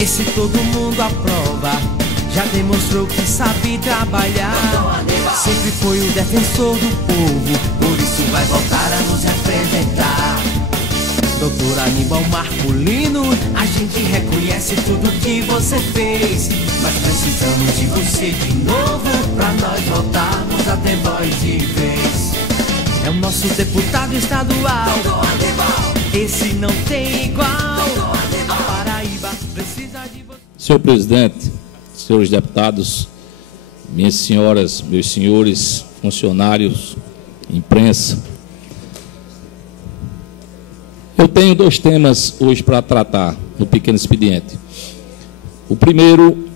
Esse todo mundo aprova, já demonstrou que sabe trabalhar. Sempre foi o defensor do povo, por isso vai voltar a nos representar. Doutor Aníbal Marculino, a gente reconhece tudo que você fez, mas precisamos de você de novo, pra nós voltarmos a ter voz de vez. É o nosso deputado estadual, esse não tem igual. A Paraíba precisa de você. Senhor presidente, senhores deputados, minhas senhoras, meus senhores, funcionários, imprensa, eu tenho dois temas hoje para tratar no pequeno expediente. O primeiro,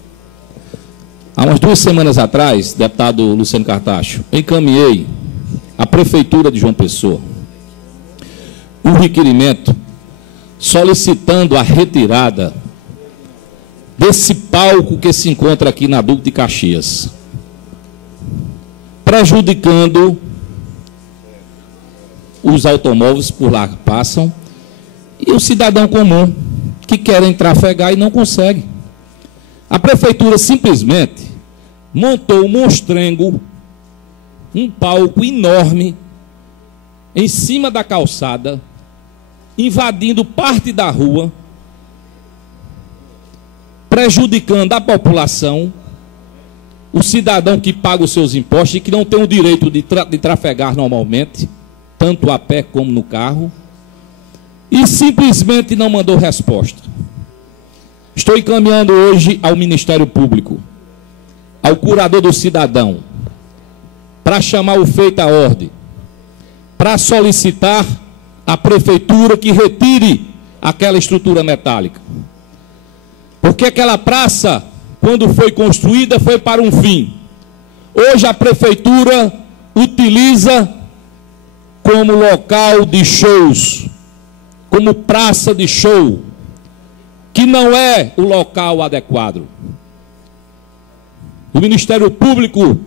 há umas 2 semanas atrás, deputado Luciano Cartacho, eu encaminhei à Prefeitura de João Pessoa um requerimento solicitando a retirada desse palco que se encontra aqui na Duque de Caxias, prejudicando os automóveis por lá que passam e o cidadão comum que quer trafegar e não consegue. A prefeitura simplesmente montou um monstrengo, um palco enorme em cima da calçada, invadindo parte da rua, prejudicando a população, o cidadão que paga os seus impostos e que não tem o direito de trafegar normalmente, tanto a pé como no carro, e simplesmente não mandou resposta. Estou encaminhando hoje ao Ministério Público, ao curador do cidadão, para chamar o feito à ordem, para solicitar à prefeitura que retire aquela estrutura metálica. Porque aquela praça, quando foi construída, foi para um fim. Hoje a prefeitura utiliza como local de shows, como praça de show, que não é o local adequado. O Ministério Público,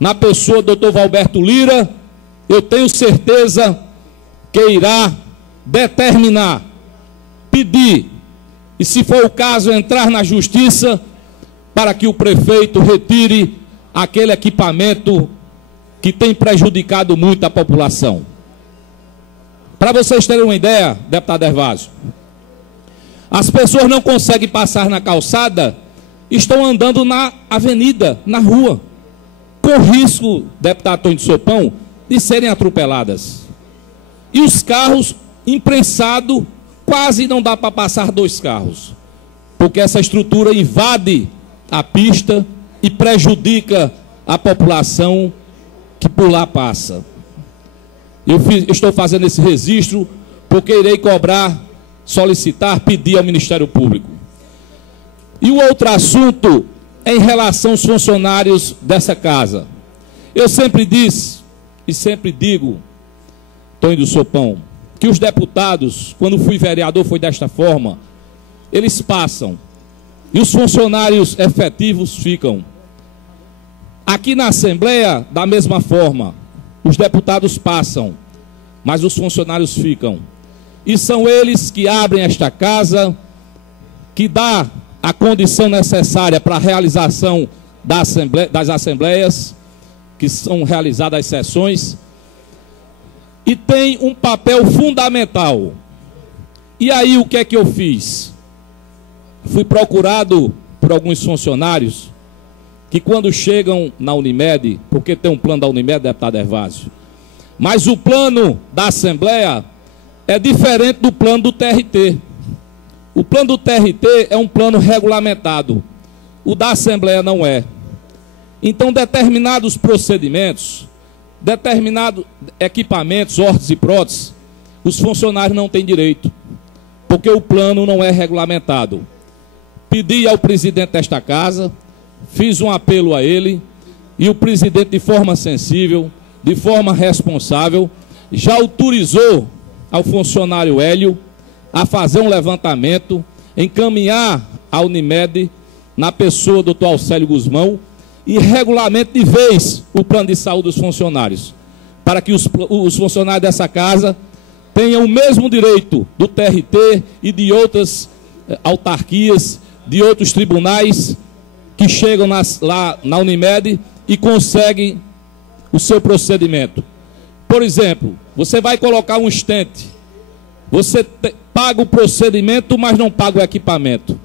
na pessoa do Dr. Valberto Lira, eu tenho certeza que irá determinar, pedir, e se for o caso, entrar na justiça para que o prefeito retire aquele equipamento que tem prejudicado muito a população. Para vocês terem uma ideia, deputado Hervásio, as pessoas não conseguem passar na calçada, estão andando na avenida, na rua, com risco, deputado Tony Sopão, de serem atropeladas. E os carros imprensados, quase não dá para passar 2 carros, porque essa estrutura invade a pista e prejudica a população que por lá passa. Eu estou fazendo esse registro porque irei cobrar, solicitar, pedir ao Ministério Público. E o outro assunto é em relação aos funcionários dessa casa. Eu sempre disse e sempre digo, Tony do Sopão, que os deputados, quando fui vereador, foi desta forma, eles passam e os funcionários efetivos ficam. Aqui na Assembleia, da mesma forma, os deputados passam, mas os funcionários ficam. E são eles que abrem esta casa, que dá a condição necessária para a realização das assembleias, que são realizadas as sessões, e tem um papel fundamental. E aí o que é que eu fiz? Fui procurado por alguns funcionários que quando chegam na Unimed, porque tem um plano da Unimed, deputado Hervásio, mas o plano da Assembleia é diferente do plano do TRT. O plano do TRT é um plano regulamentado, o da Assembleia não é. Então determinados procedimentos, determinados equipamentos, órteses e próteses, os funcionários não têm direito, porque o plano não é regulamentado. Pedi ao presidente desta casa, fiz um apelo a ele, e o presidente, de forma sensível, de forma responsável, já autorizou ao funcionário Hélio a fazer um levantamento, encaminhar à Unimed, na pessoa do Dr. Alcélio Guzmão, e regulamento de vez o plano de saúde dos funcionários, para que os funcionários dessa casa tenham o mesmo direito do TRT e de outras autarquias de outros tribunais que chegam lá na Unimed e conseguem o seu procedimento. Por exemplo, você vai colocar um estente, você paga o procedimento, mas não paga o equipamento.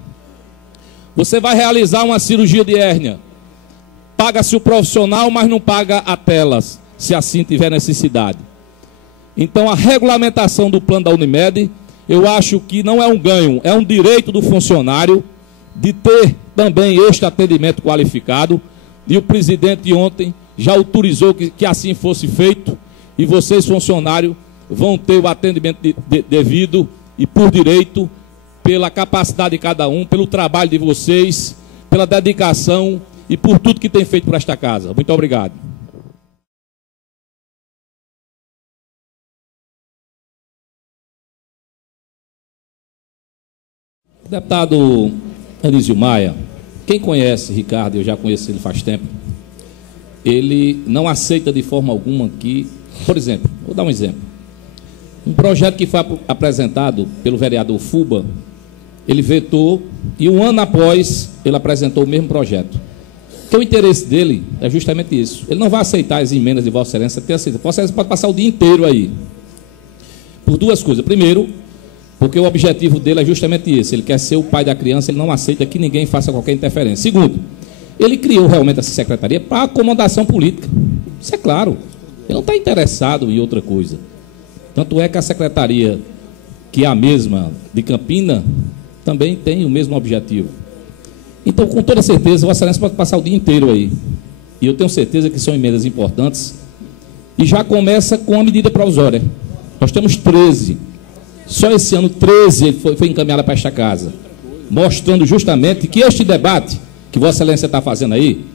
Você vai realizar uma cirurgia de hérnia, paga-se o profissional, mas não paga a telas, se assim tiver necessidade. Então, a regulamentação do plano da Unimed, eu acho que não é um ganho, é um direito do funcionário de ter também este atendimento qualificado. E o presidente ontem já autorizou que assim fosse feito. E vocês, funcionários, vão ter o atendimento devido e por direito, pela capacidade de cada um, pelo trabalho de vocês, pela dedicação e por tudo que tem feito por esta casa. Muito obrigado. Deputado Anísio Maia, quem conhece Ricardo, eu já conheço ele faz tempo, ele não aceita de forma alguma que, por exemplo, vou dar um exemplo, um projeto que foi apresentado pelo vereador Fuba, ele vetou e um ano após ele apresentou o mesmo projeto. Porque o interesse dele é justamente isso. Ele não vai aceitar as emendas de Vossa Excelência, Vossa Excelência pode passar o dia inteiro aí. Por duas coisas. Primeiro, porque o objetivo dele é justamente esse. Ele quer ser o pai da criança, ele não aceita que ninguém faça qualquer interferência. Segundo, ele criou realmente essa secretaria para acomodação política. Isso é claro. Ele não está interessado em outra coisa. Tanto é que a secretaria, que é a mesma de Campina, também tem o mesmo objetivo. Então, com toda certeza, Vossa Excelência pode passar o dia inteiro aí. E eu tenho certeza que são emendas importantes. E já começa com a medida provisória. Nós temos 13. Só esse ano 13 foi encaminhada para esta casa. Mostrando justamente que este debate que Vossa Excelência está fazendo aí,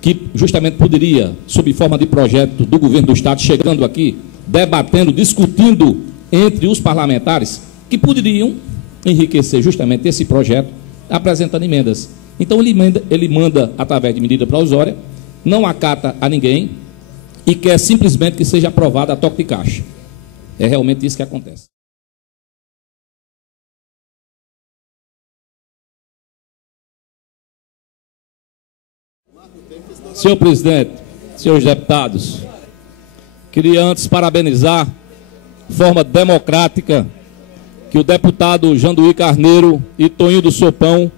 que justamente poderia, sob forma de projeto do governo do Estado, chegando aqui, debatendo, discutindo entre os parlamentares, que poderiam enriquecer justamente esse projeto, apresentando emendas. Então ele manda através de medida provisória, não acata a ninguém e quer simplesmente que seja aprovada a toque de caixa. É realmente isso que acontece. Senhor presidente, senhores deputados, queria antes parabenizar de forma democrática que o deputado Janduí Carneiro e Toninho do Sopão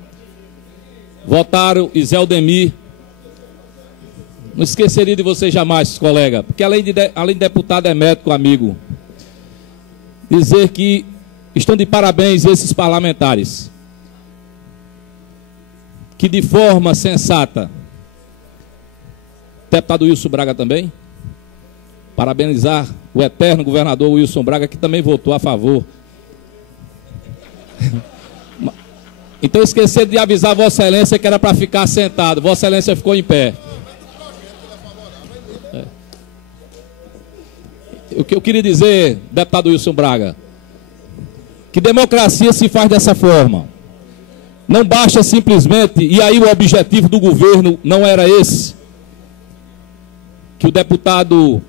votaram e Zé Aldemir. Não esqueceria de você jamais, colega, porque além de deputado é médico, amigo. Dizer que estão de parabéns esses parlamentares, que de forma sensata, deputado Wilson Braga também, parabenizar o eterno governador Wilson Braga, que também votou a favor. Então esqueci de avisar Vossa Excelência que era para ficar sentado. Vossa Excelência ficou em pé. O que eu queria dizer, deputado Wilson Braga, que democracia se faz dessa forma. Não basta simplesmente, e aí o objetivo do governo não era esse, que o deputado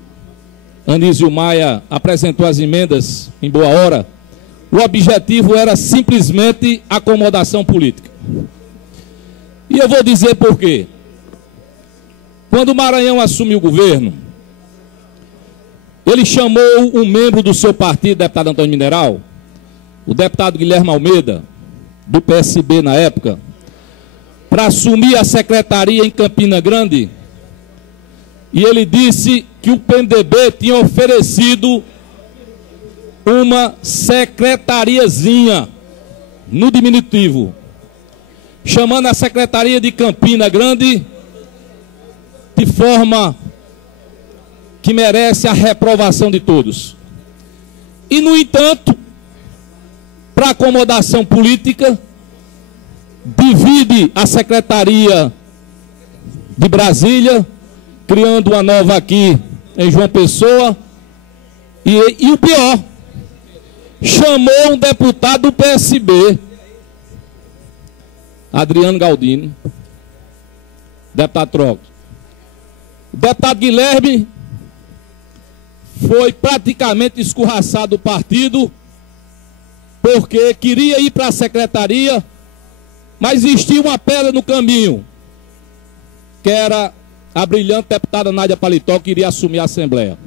Anísio Maia apresentou as emendas em boa hora. O objetivo era simplesmente acomodação política. E eu vou dizer por quê. Quando o Maranhão assumiu o governo, ele chamou um membro do seu partido, deputado Antônio Mineral, o deputado Guilherme Almeida, do PSB na época, para assumir a secretaria em Campina Grande. E ele disse que o PMDB tinha oferecido uma secretariazinha, no diminutivo, chamando a secretaria de Campina Grande de forma que merece a reprovação de todos. E, no entanto, para acomodação política, divide a secretaria de Brasília, criando uma nova aqui em João Pessoa, e o pior, chamou um deputado do PSB, Adriano Galdino, deputado Troco. O deputado Guilherme foi praticamente escorraçado do partido, porque queria ir para a secretaria Mas existia uma pedra no caminho, que era a brilhante deputada Nádia Paletó, que iria assumir a Assembleia.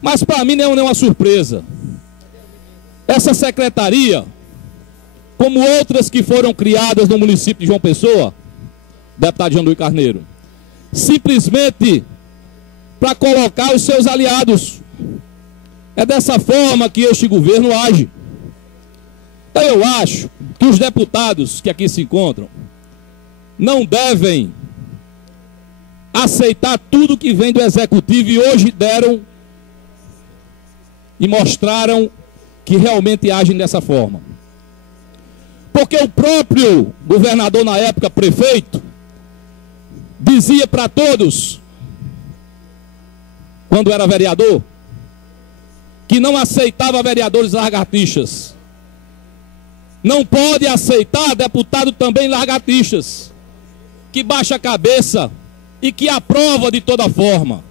Mas para mim não é uma surpresa. Essa secretaria, como outras que foram criadas no município de João Pessoa, deputado Jean Luiz Carneiro, simplesmente para colocar os seus aliados. É dessa forma que este governo age. Então eu acho que os deputados que aqui se encontram não devem aceitar tudo que vem do executivo, e hoje deram e mostraram que realmente agem dessa forma. Porque o próprio governador na época, prefeito, dizia para todos, quando era vereador, que não aceitava vereadores lagartixas. Não pode aceitar deputado também lagartixas, que baixa a cabeça e que aprova de toda forma.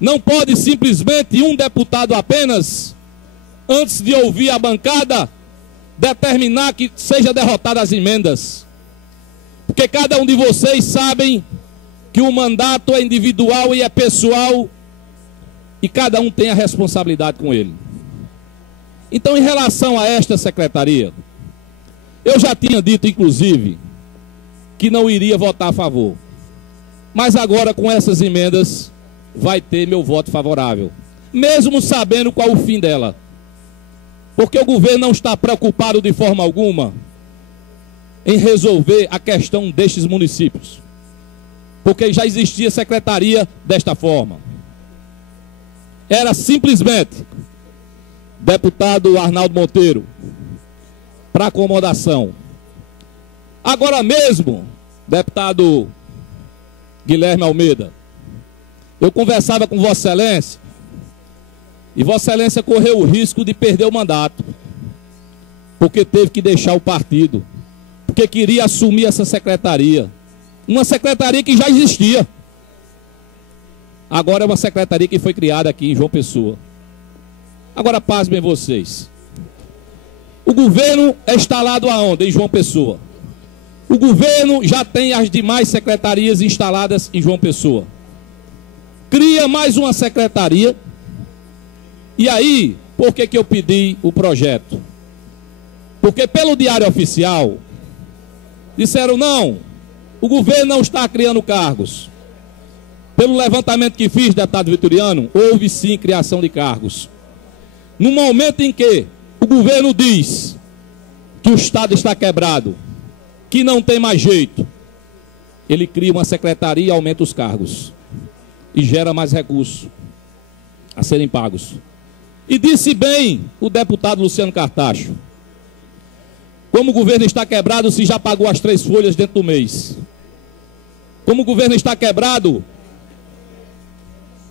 Não pode simplesmente um deputado apenas, antes de ouvir a bancada, determinar que seja derrotada as emendas. Porque cada um de vocês sabem que o mandato é individual e é pessoal, e cada um tem a responsabilidade com ele. Então, em relação a esta secretaria, eu já tinha dito, inclusive, que não iria votar a favor. Mas agora, com essas emendas, vai ter meu voto favorável, mesmo sabendo qual o fim dela. Porque o governo não está preocupado de forma alguma em resolver a questão destes municípios, porque já existia secretaria desta forma. Era simplesmente deputado Arnaldo Monteiro, para acomodação. Agora mesmo, deputado Guilherme Almeida, eu conversava com Vossa Excelência, e Vossa Excelência correu o risco de perder o mandato, porque teve que deixar o partido, porque queria assumir essa secretaria. Uma secretaria que já existia. Agora é uma secretaria que foi criada aqui em João Pessoa. Agora, pasmem vocês. O governo é instalado aonde? Em João Pessoa. O governo já tem as demais secretarias instaladas em João Pessoa. Cria mais uma secretaria. E aí, por que eu pedi o projeto? Porque pelo Diário Oficial, disseram não, o governo não está criando cargos. Pelo levantamento que fiz, deputado Vitoriano, houve sim criação de cargos. No momento em que o governo diz que o Estado está quebrado, que não tem mais jeito, ele cria uma secretaria e aumenta os cargos. E gera mais recursos a serem pagos. E disse bem o deputado Luciano Cartacho, como o governo está quebrado, se já pagou as 3 folhas dentro do mês. Como o governo está quebrado,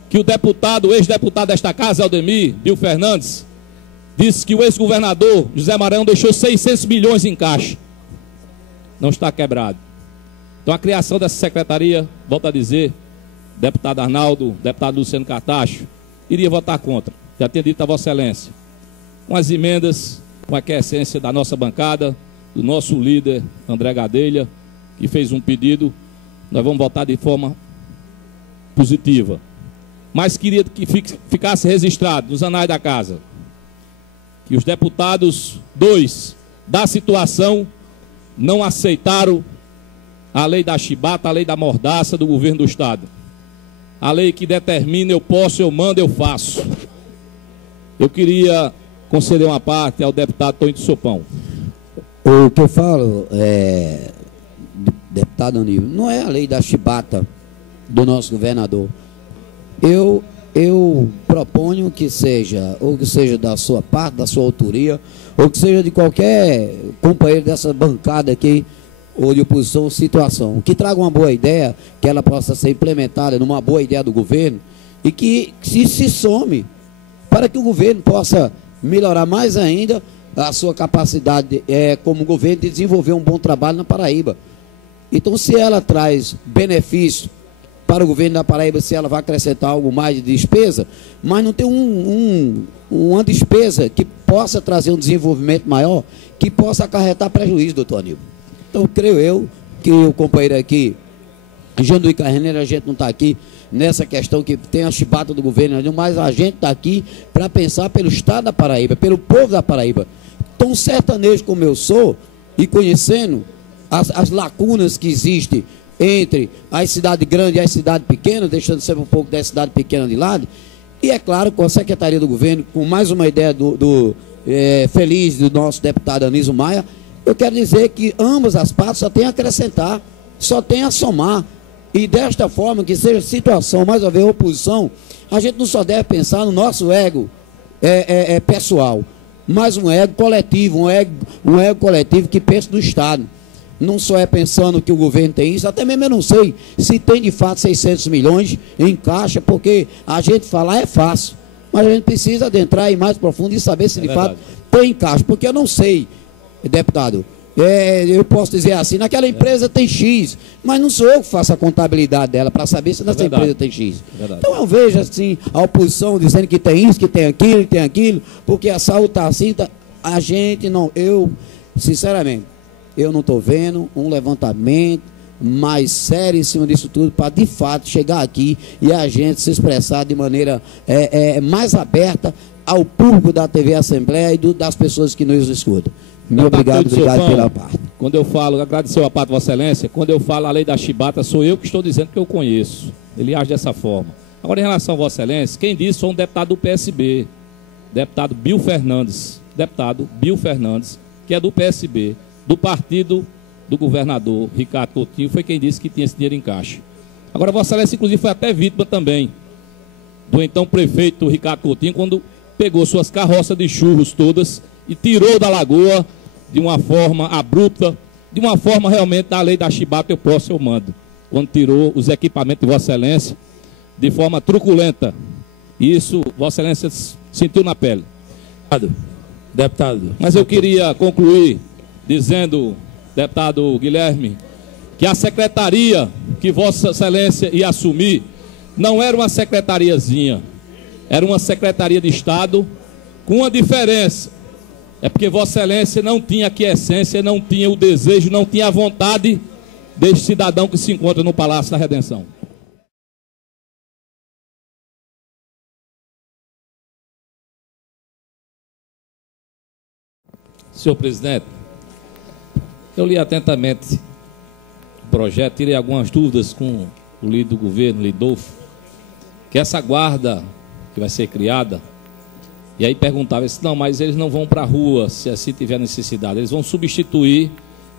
que o deputado, o ex-deputado desta casa, Aldemir Bill Fernandes, disse que o ex-governador José Maranhão deixou 600 milhões em caixa. Não está quebrado. Então a criação dessa secretaria, volto a dizer, deputado Arnaldo, deputado Luciano Cartacho, iria votar contra. Já tinha dito a Vossa Excelência. Com as emendas, com a aquiescência da nossa bancada, do nosso líder André Gadelha, que fez um pedido, nós vamos votar de forma positiva. Mas queria que ficasse registrado nos anais da casa que os deputados 2 da situação não aceitaram a lei da chibata, a lei da mordaça do governo do Estado. A lei que determina, eu posso, eu mando, eu faço. Eu queria conceder uma parte ao deputado Tonho de Sopão. O que eu falo, deputado Aníbal, não é a lei da chibata do nosso governador. Eu proponho que seja, ou que seja da sua parte, da sua autoria, ou que seja de qualquer companheiro dessa bancada aqui, ou de oposição ou situação, que traga uma boa ideia, que ela possa ser implementada numa boa ideia do governo, e que se some, para que o governo possa melhorar mais ainda a sua capacidade como governo de desenvolver um bom trabalho na Paraíba. Então, se ela traz benefício para o governo da Paraíba, se ela vai acrescentar algo mais de despesa, mas não tem uma despesa que possa trazer um desenvolvimento maior, que possa acarretar prejuízo, doutor Aníbal. Então, creio eu que o companheiro aqui, Janduí Carneiro, a gente não está aqui nessa questão que tem a chibata do governo, mas a gente está aqui para pensar pelo estado da Paraíba, pelo povo da Paraíba. Tão sertanejo como eu sou, e conhecendo as lacunas que existem entre as cidades grandes e as cidades pequenas, deixando sempre um pouco da cidade pequena de lado, e é claro, com a Secretaria do Governo, com mais uma ideia feliz do nosso deputado Anísio Maia, eu quero dizer que ambas as partes só tem a acrescentar, só tem a somar. E desta forma, que seja situação, mais uma vez, oposição, a gente não só deve pensar no nosso ego pessoal, mas um ego coletivo, um ego coletivo que pensa no Estado. Não só é pensando que o governo tem isso, até mesmo eu não sei se tem de fato 600 milhões em caixa, porque a gente falar é fácil, mas a gente precisa adentrar e mais profundo e saber se de fato tem em caixa, porque eu não sei, deputado. Eu posso dizer assim, naquela empresa tem X, mas não sou eu que faço a contabilidade dela para saber se nessa empresa tem X. Então eu vejo assim, a oposição dizendo que tem isso, que tem aquilo, porque a saúde está assim, a gente não, sinceramente, eu não estou vendo um levantamento mais sério em cima disso tudo, para de fato chegar aqui e a gente se expressar de maneira mais aberta ao público da TV Assembleia e das pessoas que nos escutam. Muito obrigado pela parte. Quando eu falo, agradecer a parte de Vossa Excelência, quando eu falo a lei da chibata, sou eu que estou dizendo que eu conheço. Ele age dessa forma. Agora, em relação a Vossa Excelência, quem disse foi um deputado do PSB, deputado Bill Fernandes, que é do PSB, do partido do governador Ricardo Coutinho, foi quem disse que tinha esse dinheiro em caixa. Agora, Vossa Excelência, inclusive, foi até vítima também do então prefeito Ricardo Coutinho, quando pegou suas carroças de churros todas e tirou da lagoa de uma forma abrupta, de uma forma realmente da lei da chibata, eu mando. Quando tirou os equipamentos de Vossa Excelência de forma truculenta. E isso, Vossa Excelência sentiu na pele. Deputado. Mas eu queria concluir dizendo, deputado Guilherme, que a secretaria que Vossa Excelência ia assumir não era uma secretariazinha, era uma secretaria de Estado com uma diferença. É porque Vossa Excelência não tinha aquiescência, não tinha o desejo, não tinha a vontade deste cidadão que se encontra no Palácio da Redenção. Senhor presidente, eu li atentamente o projeto, tirei algumas dúvidas com o líder do governo, Lidolfo, que essa guarda que vai ser criada, e aí perguntava, não, mas eles não vão para a rua se assim tiver necessidade, eles vão substituir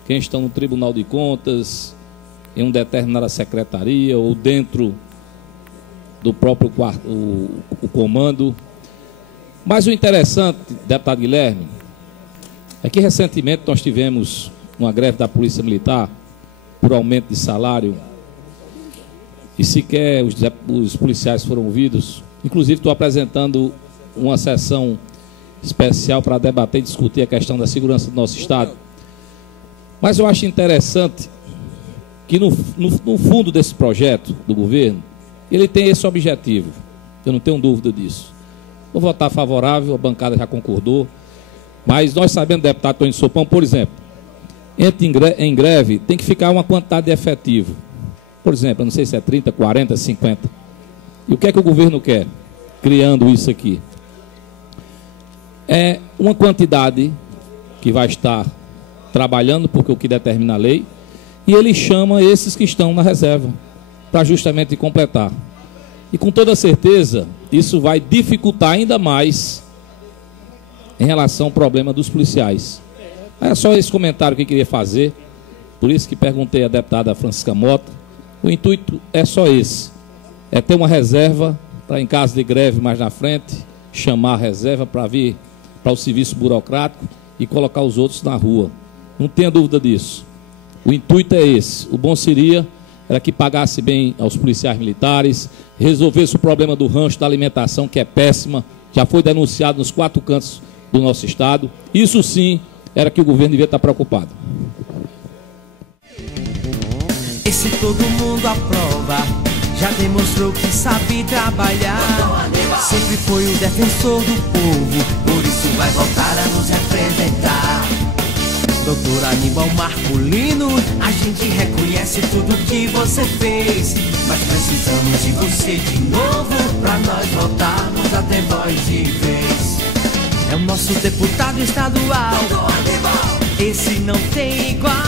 quem estão no Tribunal de Contas, em uma determinada secretaria ou dentro do próprio o comando. Mas o interessante, deputado Guilherme, é que recentemente nós tivemos uma greve da Polícia Militar por aumento de salário e sequer os policiais foram ouvidos. Inclusive estou apresentando uma sessão especial para debater e discutir a questão da segurança do nosso Estado. Mas eu acho interessante que no fundo desse projeto do governo, ele tem esse objetivo. Eu não tenho dúvida disso. Vou votar favorável, a bancada já concordou, mas nós sabemos, deputado Tony Sopão, por exemplo, em greve tem que ficar uma quantidade de efetivo. Por exemplo, eu não sei se é 30, 40, 50. E o que é que o governo quer criando isso aqui? É uma quantidade que vai estar trabalhando, porque o que determina a lei, e ele chama esses que estão na reserva, para justamente completar. E com toda certeza, isso vai dificultar ainda mais em relação ao problema dos policiais. É só esse comentário que eu queria fazer, por isso que perguntei à deputada Francisca Mota. O intuito é só esse, é ter uma reserva para, em caso de greve mais na frente, chamar a reserva para vir para o serviço burocrático e colocar os outros na rua. Não tenha dúvida disso. O intuito é esse. O bom seria era que pagasse bem aos policiais militares, resolvesse o problema do rancho, da alimentação, que é péssima, já foi denunciado nos 4 cantos do nosso Estado. Isso sim era que o governo devia estar preocupado. E se todo mundo aprova, já demonstrou que sabe trabalhar. Sempre foi o defensor do povo, por isso vai voltar a nos representar. Doutor Aníbal Marculino, a gente reconhece tudo que você fez, mas precisamos de você de novo, pra nós voltarmos a ter voz de vez. É o nosso deputado estadual, esse não tem igual.